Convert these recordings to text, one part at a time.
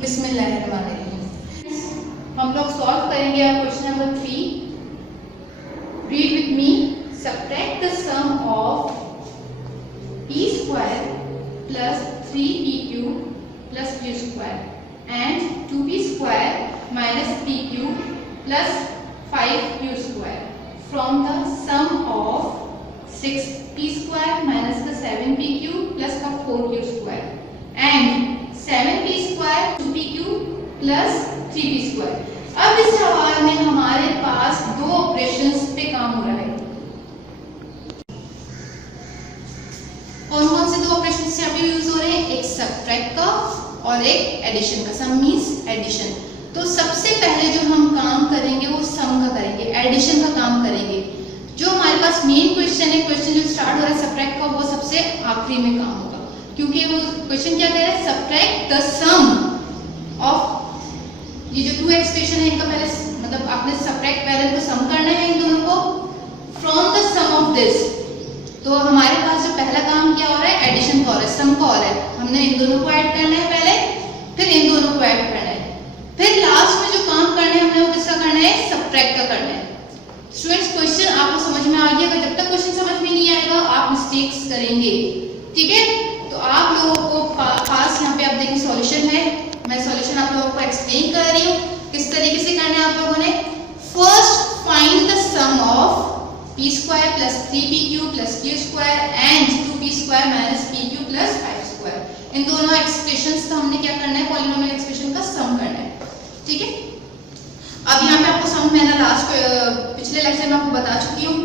बिस्मिल्लाहिर्रहमानिर्रहीम। हम लोग सॉल्व करेंगे अब question number 3। Read with me. Subtract the sum of p square plus 3pq plus q square and 2p square minus pq plus 5q square from the sum of 6p square minus का 7pq plus का 4q square and 7p square 2pq plus 3p square. अब इस सवाल में हमारे पास दो operations पे काम हो रहा है। कौन कौन से दो ऑपरेशंस यहाँ पे यूज हो रहे हैं? एक सबट्रैक्ट का और एक एडिशन का। सम मींस एडिशन। तो सबसे पहले जो हम काम करेंगे वो सम का करेंगे, एडिशन का काम करेंगे। जो हमारे पास मेन क्वेश्चन है, क्वेश्चन जो स्टार्ट हो रहा है सबट्रैक्ट का, वो सबसे आखिरी में काम होगा, क्योंकि वो क्वेश्चन क्या कह रहा है? सबट्रैक्ट द सम ऑफ, ये जो टू एक्सप्रेशन है इनका पहले मतलब आपने सबट्रैक्ट पहले को सम करना है इन दोनों को from the sum of this. तो हमारे पास जो पहला काम क्या हो रहा है? एडिशन का हो रहा है, सम का हो रहा है। हमने इन दोनों को ऐड करना है पहले, फिर इन दोनों को ऐड करना है, फिर लास्ट में जो काम करना है हमने वो किसका करना है? सबट्रैक्ट का करना है। स्टूडेंट्स क्वेश्चन आपको समझ में आ गया? अगर जब तक क्वेश्चन समझ में नहीं आएगा आप मिस्टेक्स करेंगे, ठीक है? तो आप लोगों को पास यहाँ पे आप देखिए सॉल्यूशन है। मैं सॉल्यूशन आप लोगों को एक्सप्लेन कर रही हूँ किस तरीके से करना है आप लोगों ने। First find the sum of p square plus 3pq plus q square and 2p square minus pq plus 5 square. इन दोनों एक्सप्रेशंस का हमने क्या करना है? पॉलिनोमियल एक्सप्रेशन का सम करना है, ठीक है? अब यहाँ पे आपको सम मैंने लास्ट पिछले लेक्चर में आपको बता चुकी हूँ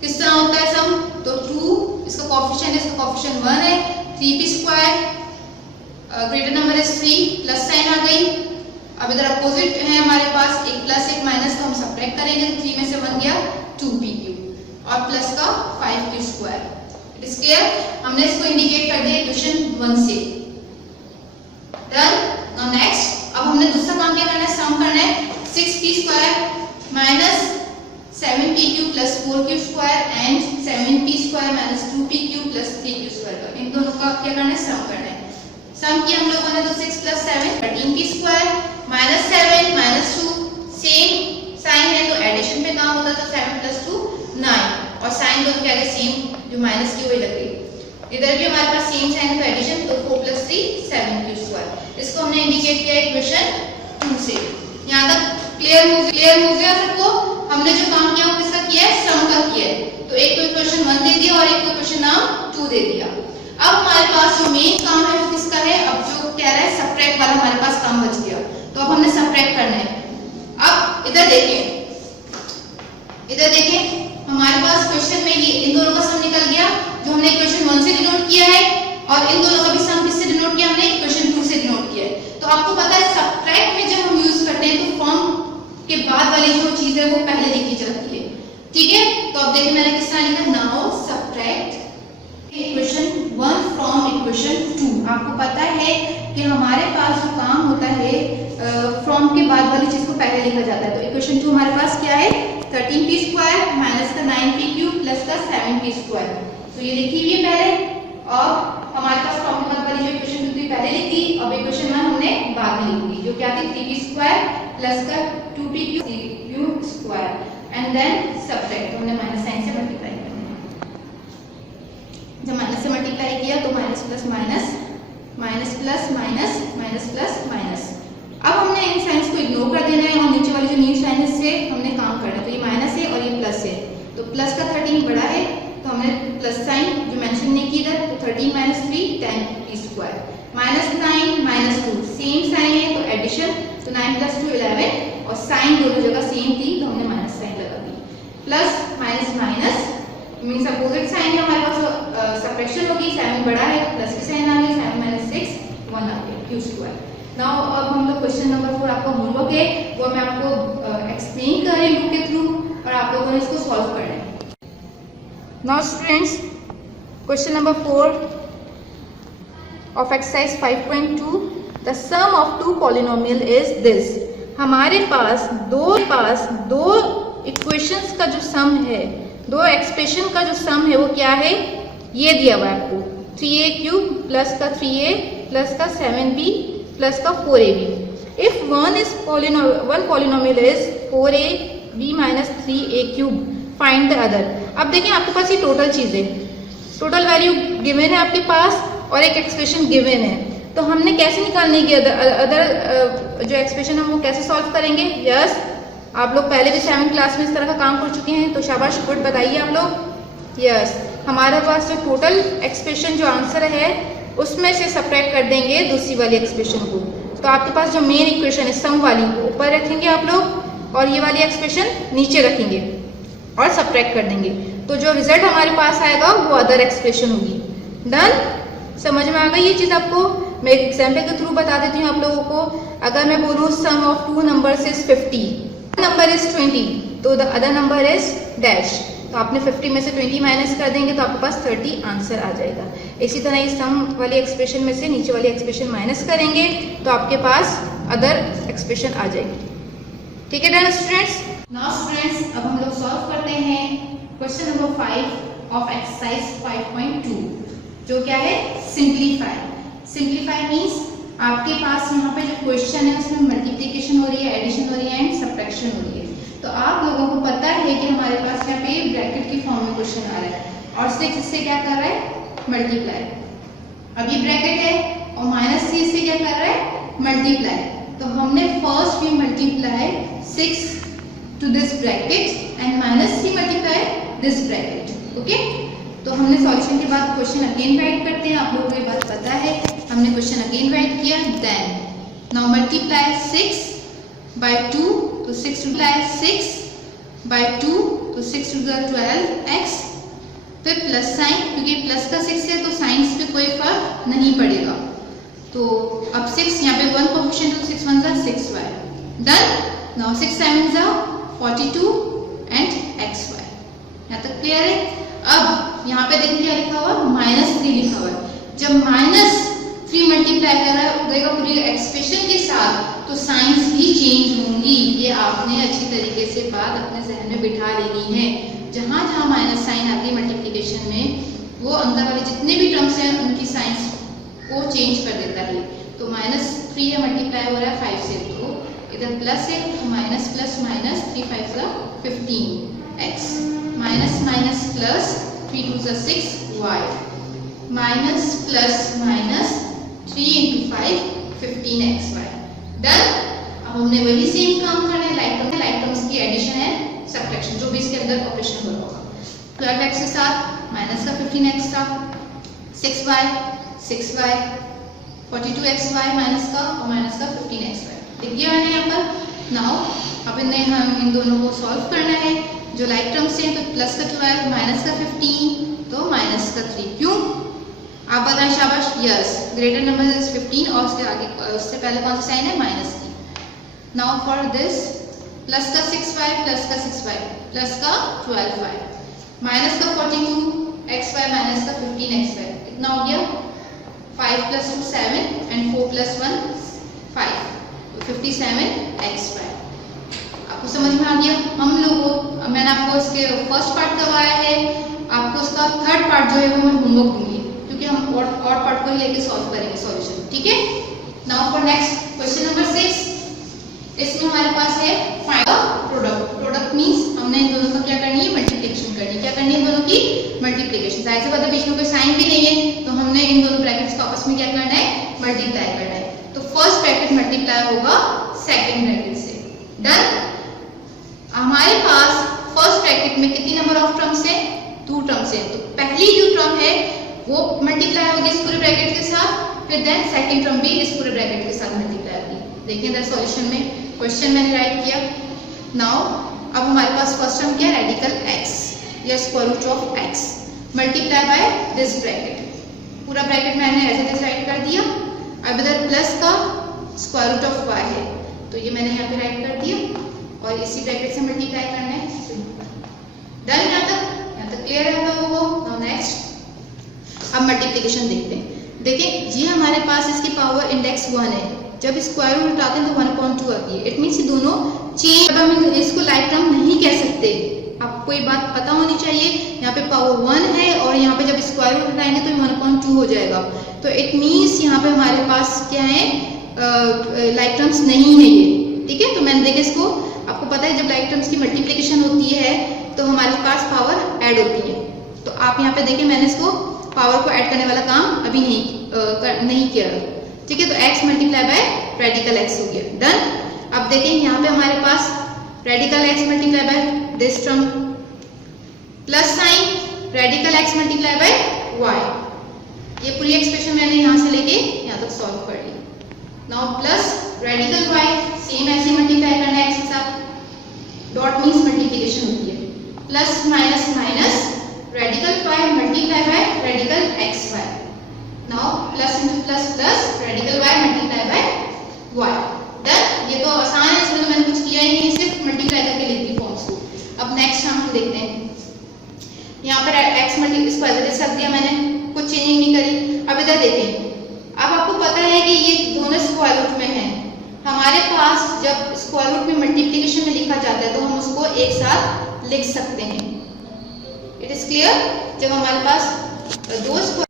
किस तरह होता है सम। तो 2 इसका कोएफिशिएंट है, इसका कोएफिशिएंट 1 है, 3p square greater number is 3 plus sign आ गई। अब इधर अपोजिट है हमारे पास, एक प्लस एक माइनस, तो हम सबट्रैक्ट करेंगे। 3 में से बन गया 2pq और प्लस का 5q square. It is clear? हमने इसको इंडिकेट कर दिया इक्वेशन 1 से। डन। नाउ नेक्स्ट अब हमने दूसरा काम क्या करना है? सम करना है। 6p square minus 7pq plus 4q square and 7p square minus 2pq plus 3q square का इन दोनों का क्या करना है? सम करना है। सम किया हम लोगों ने तो 6 plus 7 13p square minus 7 minus 2, same sign है तो एडिशन पे काम होता है, तो 7 प्लस 2 9 और साइन दोनों क्या है? सेम, जो माइनस की वही लग गई। इधर भी हमारे पास सेम साइन है तो एडिशन, तो 4 प्लस 3 7q स्क्वायर। इसको हमने इंडिकेट किया इक्वेशन 2 से। यहाँ तक क्लियर हो गया सबको? हमने जो काम किया वो किसका किया है? सम का किया है। तो एक को इक्वेशन 1 दे दिया और एक को इक्वेशन नाम 2 दे दिया। अब हमारे पास जो मेन काम है वो किसका है? अब जो कह रहा है सबट्रैक्ट वाला हमारे पास काम बच गया, तो अब हमने सबट्रैक्ट करना है। अब इधर देखें हमारे पास क्वेश्चन में ये इन दोनों का सम निकल गया जो हमने इक्वेशन 1 से डिनोट किया है, और इन दोनों का भी सम किससे डिनोट किया? हमने इक्वेशन 2 से डिनोट किया है। तो आपको पता है सबट्रैक्ट में जब हम यूज करते हैं तो फ्रॉम के बाद वाली जो चीज है वो पहले लिखी जाती है, ठीक है? तो अब देखिए मैंने किस तरह लिखा, now subtract equation 1 from equation 2। आपको पता है कि हमारे पास जो काम होता है फ्रॉम के बाद वाली चीज को पहले लिखा जाता है। तो इक्वेशन 2 हमारे पास क्या है? 13p स्क्वायर माइनस का 9pq प्लस का 7p स्क्वायर। तो ये लिखी हुई है पहले, और हमारे पास फ्रॉम के बाद वाली जो इक्वेशन 2 थी पहले लिखी, अब इक्वेशन 1 हमने बाद में लिखी जो क्या थी? 3p स्क्वायर प्लस का 2pq square and then subtract. तो हमने माइनस साइन से मल्टीप्लाई करना है। जब माइनस से मल्टीप्लाई किया तो minus plus minus, minus plus minus, minus plus minus. अब हमने इन साइंस को इग्नोर कर देना है और नीचे वाली जो न्यू साइन से हमने काम करना है। तो ये माइनस है और ये प्लस है, तो प्लस का 13 बड़ा है तो हमने प्लस साइन जो मेंशन नहीं की इधर, तो 13 minus 3 10p square minus 9 minus 2 same sign है तो एडिशन, तो 9 प्लस 2 11 और साइन दोनों जगह सेम थी तो हमने माइनस साइन लगा दी। Plus minus minus means opposite sign है हमारे पास, सबट्रैक्शन होगी। 7 बड़ा है प्लस की साइन आ गई, 7 माइनस 6 1 आ गया q स्क्वायर। नाउ अब हम लोग क्वेश्चन नंबर 4 आपका होमवर्क है वो मैं आपको एक्सप्लेन कर रही हूँ के थ्रू, और आप लोगों ने इसको सॉल्व करना है। Now students question number 4 of exercise 5.2 the sum of two polynomial is this. हमारे पास दो इक्वेशंस का जो सम है, दो एक्सप्रेशन का जो सम है वो क्या है? ये दिया हुआ है आपको 3a क्यूब प्लस का 3a प्लस का 7b प्लस का 4ab। If one polynomial is 4ab minus 3a cube, find the other. अब देखिए आपके पास ये टोटल चीजें, टोटल वैल्यू गिवन है आपके पास और एक एक्सप्रेशन गिवन है, तो हमने कैसे निकालने की अदर जो एक्सप्रेशन हम वो कैसे सॉल्व करेंगे। यस, आप लोग पहले भी 7th क्लास में इस तरह का काम कर चुके हैं, तो शाबाश, गुड, बताइए आप लोग। यस, हमारे पास जो टोटल एक्सप्रेशन जो आंसर है उसमें से सब्ट्रैक्ट कर देंगे दूसरी वाली एक्सप्रेशन को, तो आपके पास जो मेन इक्वेशन है सम वाली वो ऊपर रखेंगे आप लोग और ये वाली एक्सप्रेशन नीचे रखेंगे और सब्ट्रैक्ट कर देंगे, तो जो रिजल्ट हमारे पास आएगा वो अदर एक्सप्रेशन होगी। डन, समझ में आ गई ये चीज आपको। मैं एक एग्जाम्पल के थ्रू बता देती हूँ आप लोगों को। अगर मैं बोलूँ sum of 2 numbers is 50, number is 20, तो the other number is dash, तो आपने 50 में से 20 माइनस कर देंगे तो आपके पास 30 आंसर आ जाएगा। इसी तरह इस सम वाली एक्सप्रेशन में से नीचे वाली एक्सप्रेशन माइनस करेंगे तो आपके पास अदर एक्सप्रेशन आ जाएगी। ठीक है डन स्टूडेंट्स। नाउ स्टूडेंट्स, अब हम लोग सॉल्व करते हैं क्वेश्चन नंबर 5 ऑफ एक्सरसाइज 5.2, जो क्या है, सिंप्लीफाई। सिंप्लीफाई मीन्स आपके पास यहाँ पे जो क्वेश्चन है उसमें मल्टीप्लिकेशन हो रही है, एडिशन हो रही है एंड सब्ट्रैक्शन हो रही है। तो आप लोगों को पता है कि हमारे पास यहाँ पे ब्रैकेट की फॉर्म में क्वेश्चन आ रहा है और 6 इससे क्या कर रहा है, मल्टीप्लाई। अब ये ब्रैकेट है और -3 इससे क्या कर रहा है, मल्टीप्लाई। तो हमने फर्स्ट भी multiply 6 to this bracket and -3 multiply this bracket. Okay, तो हमने सॉल्यूशन के बाद क्वेश्चन अगेन राइट करते हैं। आप लोगों को ये बात पता है, हमने क्वेश्चन अगेन राइट किया। देन नाउ मल्टीप्लाई 6 by 2, तो 6 मल्टीप्लाई 6 by 2, तो 6 टू द 12x, फिर प्लस साइन, क्योंकि प्लस का 6 है तो साइंस पे कोई फर्क नहीं पड़ेगा। तो अब 6 यहाँ पे 1 कोएफिशिएंट, तो 6 1 = 6y। Done, now 6 7 = 42 and xy। यहाँ तक क्लियर है। अब यहाँ पे देखिए क्या लिखा हुआ, -3 लिखा हुआ है। जब -3 मल्टीप्लाई करेगा पूरी एक्सप्रेशन के साथ तो साइंस भी चेंज होंगी। ये आपने अच्छी तरीके से बात अपने जहन में बिठा लेनी है। जहाँ जहाँ माइनस साइन आती है मल्टीप्लिकेशन में, वो अंदर वाले जितने भी टर्म्स हैं उनकी साइंस को चेंज कर देता है। तो -3 है, मल्टीप्लाई हो रहा है 5 से, तो इधर प्लस है, तो minus plus minus 3 5 = 15x, minus minus plus 3 2 = 6y, minus plus minus 3 × 5 15xy। Done. अब हमने वही सेम काम करना है, लाइक टर्म्स की एडिशन है सब्ट्रैक्शन, जो भी इसके अंदर ऑपरेशन हो रहा होगा। 12x के साथ माइनस का 15x था, 6y 6y, 42xy माइनस का और माइनस का 15xy लिख दिया मैंने यहाँ पर। नाउ अब इन्हें हम इन दोनों को सॉल्व करना है। जो लाइक टर्म्स हैं, तो प्लस का 12 माइनस का 15, तो माइनस का 3। क्यों आप बताएं, शाबाश। यस, ग्रेटर नंबर इज 15 और उसके आगे उससे पहले कौन सा साइन है, माइनस की। नाउ फॉर दिस प्लस का 6y प्लस का 6y प्लस का 12y माइनस का 42xy माइनस का 15xy, कितना हो गया, 5 + 2 7 एंड 4 + 1 5, तो 57xy। आपको समझ में आ गया। हम लोगों, मैंने आपको इसके फर्स्ट पार्ट करवाया है, आपको उसका थर्ड पार्ट जो है वो मैं होमवर्क दूंगी, क्योंकि हम और पार्ट को ही लेके सॉल्व करेंगे सॉल्यूशन। ठीक है। Now for next question number 6, इसमें हमारे पास है find the product. Product means हमने इन दोनों का क्या करनी है, मल्टीप्लिकेशन करनी है। क्या करनी है, इन दोनों की मल्टीप्लिकेशन। जाहिर सी बात है बीच में कोई साइन भी नहीं है, तो हमने इन दोनों ब्रैकेट्स को आपस में क्या करना है, मल्टीप्लाई करना है। तो फर्स्ट ब्रैकेट मल्टीप्लाई होगा सेकंड ब्रैकेट से। डन। हमारे पास फर्स्ट ब्रैकेट में कितनी नंबर ऑफ टर्म्स है, 2 टर्म्स है, तो पहली जो टर्म है वो मल्टीप्लाई होगी इस पूरे ब्रैकेट के साथ, फिर देन सेकंड टर्म भी इस पूरे ब्रैकेट के साथ मल्टीप्लाई होगी। देखिए इधर सॉल्यूशन में क्वेश्चन मैंने राइट किया। नाउ अब हमारे पास फर्स्ट टर्म क्या है, रेडिकल x या square root of x multiply by this bracket. पूरा ब्रैकेट मैंने ऐसे जैसे राइट कर दिया। अब इधर प्लस का स्क्वायर रूट ऑफ y है, तो ये मैंने यहाँ पे राइट कर दिया और इसी ब्रैकेट से मल्टीप्लाई करना है। डन। यहाँ तक क्लियर है हम लोगों को। नाउ नेक्स्ट अब मल्टीप्लिकेशन देखते हैं। देखिए ये हमारे पास इसकी पावर इंडेक्स 1 है, जब स्क्वायर रूट उठाते हैं तो 1/2 आती है। इट मीन्स ये दोनों चेंज, अब हम इसको लाइक टर्म नहीं कह सकते, आपको ये बात पता होनी चाहिए। यहाँ पे पावर 1 है और यहाँ पे जब स्क्वायर रूट उठाएंगे तो 1/2 हो जाएगा। तो इट मीन्स यहाँ पे हमारे पास क्या है, लाइक टर्म्स नहीं है ये, ठीक है। तो मैंने देखा इसको, आपको पता है जब लाइक टर्म्स की मल्टीप्लिकेशन होती है तो हमारे पास पावर ऐड होती है। तो आप यहाँ पे देखिए मैंने इसको पावर को ऐड करने वाला काम अभी नहीं किया, ठीक है। तो x multiply by radical x हो गया, डन। अब देखें यहाँ पे हमारे पास radical x multiply by this term plus sign radical x multiply by y, ये पूरी एक्सप्रेशन मैंने यहाँ से लेके यहाँ तक सॉल्व कर ली। Now plus radical y same ऐसे मल्टीप्लाई करना है x के साथ, डॉट मीन्स मल्टीप्लिकेशन होती है, plus minus minus radical y multiply by radical xy। Now plus into plus plus radical y multiply by y, done. ये तो आसान है, इसमें तो मैंने कुछ किया ही नहीं, सिर्फ मल्टीप्लाई करके लिख दी फॉर्म्स को। अब नेक्स्ट हम देखते हैं, यहाँ पर x मल्टीप्लाई इसको एज रख दिया मैंने, कुछ चेंजिंग नहीं करी। अब इधर देखें, अब आपको पता है कि ये दोनों स्क्वायर रूट में हैं। हमारे पास जब स्क्वायर रूट में मल्टीप्लिकेशन में लिखा जाता है तो हम उसको एक साथ लिख सकते हैं। It is clear. जब हमारे पास दो स्क्वायर,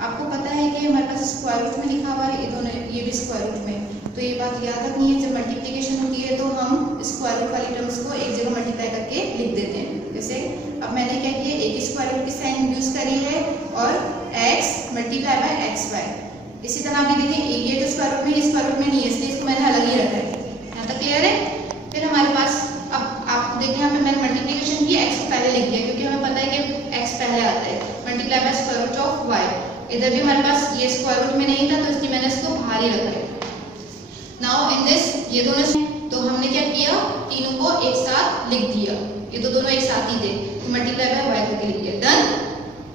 आपको पता है कि हमारे पास स्क्वायर रूट में लिखा हुआ है, ये दोनों ये भी स्क्वायर रूट में, तो ये बात याद रखनी है। जब मल्टीप्लिकेशन होती है तो हम स्क्वायर रूट वाली टर्म्स को एक जगह मल्टीप्लाई करके लिख देते हैं। जैसे अब मैंने क्या किया, एक स्क्वायर रूट की साइन यूज करी है और x मल्टीप्लाई बाय xy। इसी तरह भी देखें, ये जो स्क्वायर रूट में ये स्क्वायर रूट में नहीं है, इसलिए इसको मैंने अलग ही रखा है। यहाँ तक क्लियर है। फिर हमारे पास अब आप देखिए यहाँ पे मैंने मल्टीप्लिकेशन की x को पहले लिख दिया क्योंकि हमें पता है कि x पहले आता है, multiply by square root of y। इधर भी हमारे पास ये स्क्वायर रूट में नहीं था तो इसलिए मैंने इसको बाहर ही रखा है। नाउ इन दिस ये दोनों, तो हमने क्या किया, तीनों को एक साथ लिख दिया, ये तो दोनों एक साथ ही थे, तो मल्टीप्लाई बाय y करके लिख दिया, डन।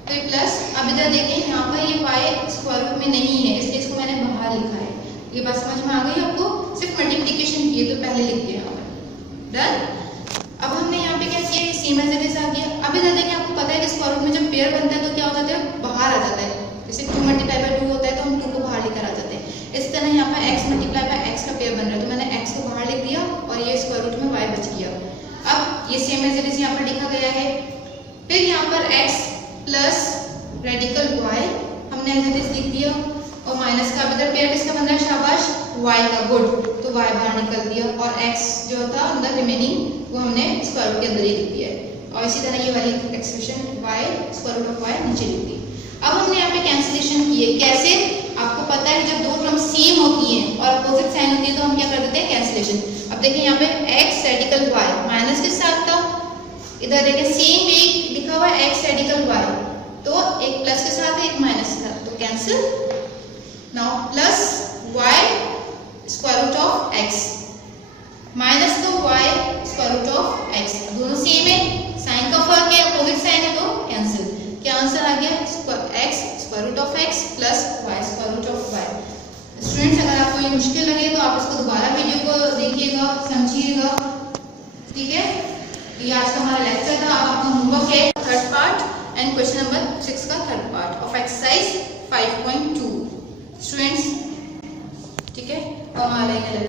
फिर प्लस, अब इधर देखें यहाँ पर ये y स्क्वायर रूट में नहीं है इसलिए इसको मैंने बाहर लिखा है। ये बात समझ में आ गई आपको, सिर्फ मल्टीप्लिकेशन की है तो पहले लिख दिया यहाँ पर, डन। अब हमने यहाँ पे क्या किया, ये सेम एज इट इज आ गया। अब इधर देखें, आपको पता है कि स्क्वायर रूट में जब पेयर बनता है तो क्या हो जाता है, बाहर आ जाता है। जैसे 2 मल्टीप्लाई बाय 2 होता है तो हम 2 को बाहर लेकर आ जाते हैं। इस तरह यहाँ पर x मल्टीप्लाई बाय x का पेयर बन रहा है तो मैंने x को बाहर लिख दिया और ये स्क्वायर रूट में y बच गया। अब ये सेम एज इट इज यहाँ पर लिखा गया है। फिर यहाँ पर x प्लस रेडिकल y हमने एज इट इज लिख दिया और माइनस का इधर पेयर किसका बन रहा है, शाबाश, y का, गुड। तो y बाहर निकल दिया और x जो था अंदर रिमेनिंग वो हमने स्क्वायर रूट के अंदर ही लिख दिया है। और इसी तरह ये वाली expression y square root of y नीचे लिख दी। अब हमने यहाँ पे कैंसिलेशन किए, कैसे, आपको पता है जब दो टर्म सेम होती हैं और अपोजिट साइन होती है तो हम क्या कर देते हैं, कैंसिलेशन। अब देखिए यहाँ पे x रेडिकल y माइनस के साथ था, इधर देखिए सेम एक लिखा हुआ है x रेडिकल y, तो एक प्लस के साथ है एक माइनस के साथ, तो cancel. Now plus y square root of x minus तो y square root of x, दोनों सेम है, साइन का फर्क है, अपोजिट साइन है तो कैंसिल। क्या आंसर आ गया, x square root of x plus y square root of y। Students, अगर आपको ये मुश्किल लगे तो आप इसको दोबारा वीडियो को देखिएगा, समझिएगा, ठीक है। ये आज का हमारा लेक्चर था। अब आपका होमवर्क है third part and question number 6 का third part of exercise 5.2 students, ठीक है। और हमारे